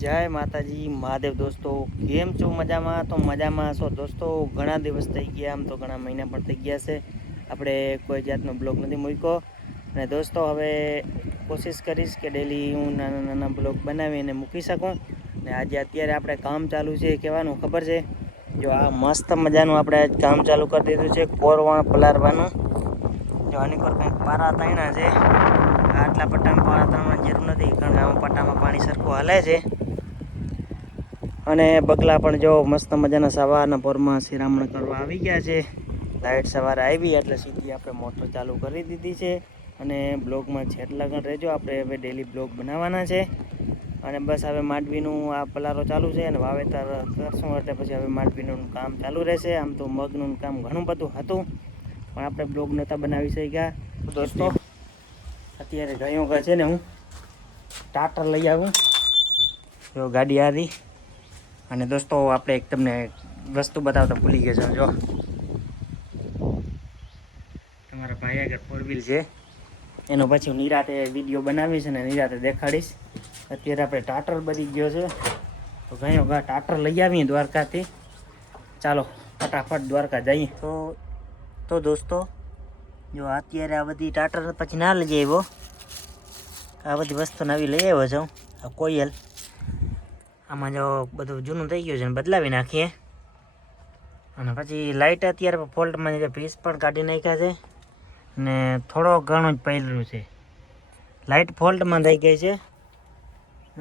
જય માતાજી મહાદેવ દોસ્તો, કેમ છો? મજામાં? તો મજામાં છો દોસ્તો. ઘણા દિવસ થઈ ગયા, આમ તો ઘણા મહિના પણ થઈ ગયા છે, આપણે કોઈ જાતનો બ્લોગ નથી મૂક્યો. અને દોસ્તો હવે કોશિશ કરીશ કે ડેલી હું નાના નાના બ્લોગ બનાવીને મૂકી શકું. ને આજે અત્યારે આપણે કામ ચાલુ છે, કહેવાનું ખબર છે, જો આ મસ્ત મજાનું આપણે કામ ચાલુ કરી દીધું છે, કોરવાણ પલારવાનું. જો આની પર કંઈક પારા તાણ્યા છે. આટલા પટ્ટામાં પારા તાણવાની જરૂર નથી, કારણ કે આમાં પટ્ટામાં પાણી સરખું હાલે છે. અને બગલા પણ જો મસ્ત મજાના સવારના પોરમાં શિરામણ કરવા આવી ગયા છે. લાઇટ સવારે આવી એટલે સીધી આપણે મોટર ચાલુ કરી દીધી છે. અને બ્લોગમાં છેલ્લા લગન રહેજો, આપણે હવે ડેલી બ્લોગ બનાવવાના છે. અને બસ હવે માંડવીનું આ પલારો ચાલુ છે અને વાવેતર કરશું એટલે પછી હવે માંડવીનું કામ ચાલુ રહેશે. આમ તો મગનું કામ ઘણું બધું હતું, પણ આપણે બ્લોગ નહોતા બનાવી શક્યા. દોસ્તો અત્યારે ગયો છે ને, હું ટાટર લઈ આવું, જો ગાડી આવી. અને દોસ્તો આપણે એક તમને વસ્તુ બતાવતા ભૂલી ગયા છો, જો તમારા ભાઈ આગળ 4 વ્હીલ છે, એનો પછી હું નિરાતે વિડીયો બનાવીશ અને નિરાતે દેખાડીશ. અત્યારે આપણે ટાટર બની ગયો છે, તો ગયો ટાટર લઈ આવીએ દ્વારકાથી. ચાલો ફટાફટ દ્વારકા જઈએ. તો દોસ્તો જો અત્યારે આ બધી ટાટર પછી ના લઈ આવ્યો, આ બધી વસ્તુ નવી લઈ આવ્યો છું. આ કોયલ આમાં જો બધું જૂનું થઈ ગયું છે ને બદલાવી નાખીએ. અને પછી લાઇટ અત્યારે ફોલ્ટમાં જે પીસ પણ કાઢી નાખ્યા છે ને થોડો ઘણું જ પહેર્યું છે. લાઇટ ફોલ્ટમાં થઈ ગઈ છે.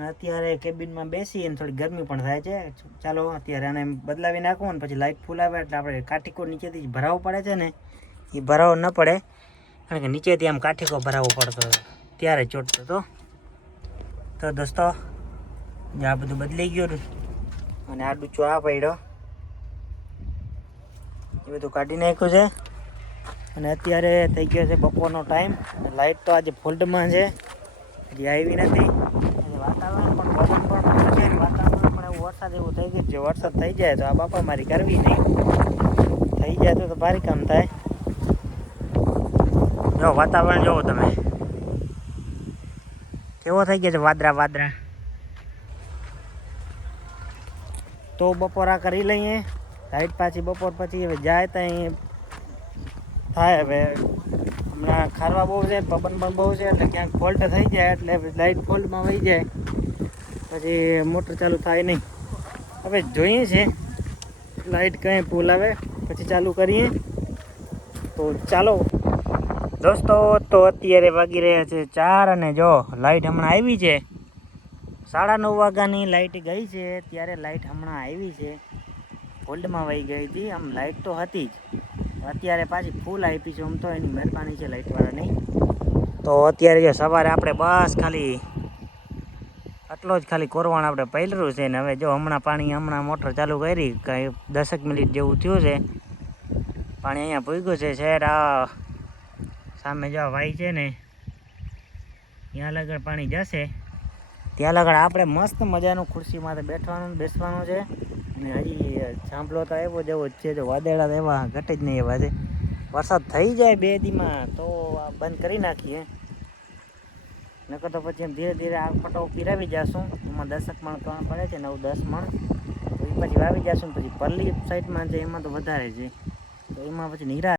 અત્યારે કેબિનમાં બેસી અને થોડી ગરમી પણ થાય છે. ચાલો અત્યારે આને બદલાવી નાખવું ને પછી લાઇટ ફૂલ આવે એટલે આપણે કાઠીકો નીચેથી ભરાવવો પડે છે ને, એ ભરાવો ન પડે, કારણ કે નીચેથી આમ કાઠીકો ભરાવવો પડતો ત્યારે ચોટતો. તો દોસ્તો આ બધું બદલાઈ ગયું અને આ ડૂચો આ પડ્યો એ બધું કાઢી નાખ્યું છે. અને અત્યારે થઈ ગયો છે બપોરનો ટાઈમ. લાઇટ તો આજે ફોલ્ટમાં છે, હજી આવી નથી. વાતાવરણ પણ પવન પણ છે, વાતાવરણ પણ એવું વરસાદ એવું થઈ ગયું. જો વરસાદ થઈ જાય તો આ બાપા મારી કરવી નહીં, થઈ જાય તો ભારી કામ થાય. જો વાતાવરણ જોવો તમે કેવો થઈ ગયા છે, વાદળા વાદળા. તો બપોરા કરી લઈએ, લાઇટ પાછી બપોર પછી હવે જાય ત્યાં થાય. હવે હમણાં ખારવા બહુ છે, પવન પણ બહુ છે, એટલે ક્યાંક ફોલ્ટ થઈ જાય એટલે લાઇટ ફોલ્ટમાં વહી જાય, પછી મોટર ચાલુ થાય નહીં. હવે જોઈએ છે લાઇટ કંઈ ફૂલ આવે પછી ચાલુ કરીએ. તો ચાલો દોસ્તો, તો અત્યારે વાગી રહ્યા છે 4 અને જો લાઇટ હમણાં આવી છે. 9:30 વાગ્યાની લાઇટ ગઈ છે, ત્યારે લાઇટ હમણાં આવી છે. ફોલ્ડમાં વહી ગઈ હતી, આમ લાઇટ તો હતી જ, અત્યારે પાછી ફૂલ આપી છે. આમ તો એની મહેરબાની છે લાઇટવાળાની. તો અત્યારે જો સવારે આપણે બસ ખાલી આટલો જ ખાલી કોરવાણ આપણે પહેર્યું છે ને હવે જો હમણાં મોટર ચાલુ કરી, કંઈ 10 મિનિટ જેવું થયું છે. પાણી અહીંયા પૂગ્યું છે. શહેર આ સામે જો વાય છે ને, ત્યાં લગડ પાણી જશે, ત્યાં લગડ આપણે મસ્ત મજાનું ખુરશીમાં બેસવાનું છે. અને હજી સાંભળો તો એવો જેવો જ છે, જો વાદળા એવા ઘટે જ નહીં એવા છે. વરસાદ થઈ જાય 2 દીમાં તો આ બંધ કરી નાખીએ, નકર તો પછી એમ ધીરે ધીરે આ ફટો પીરાવી જશું. એમાં 10 મણ ત્રણ પડે છે, 9-10 મણ, તો એ પછી વાવી જશું. પછી પરલી સાઈડમાં છે એમાં તો વધારે છે, તો એમાં પછી નિરાશ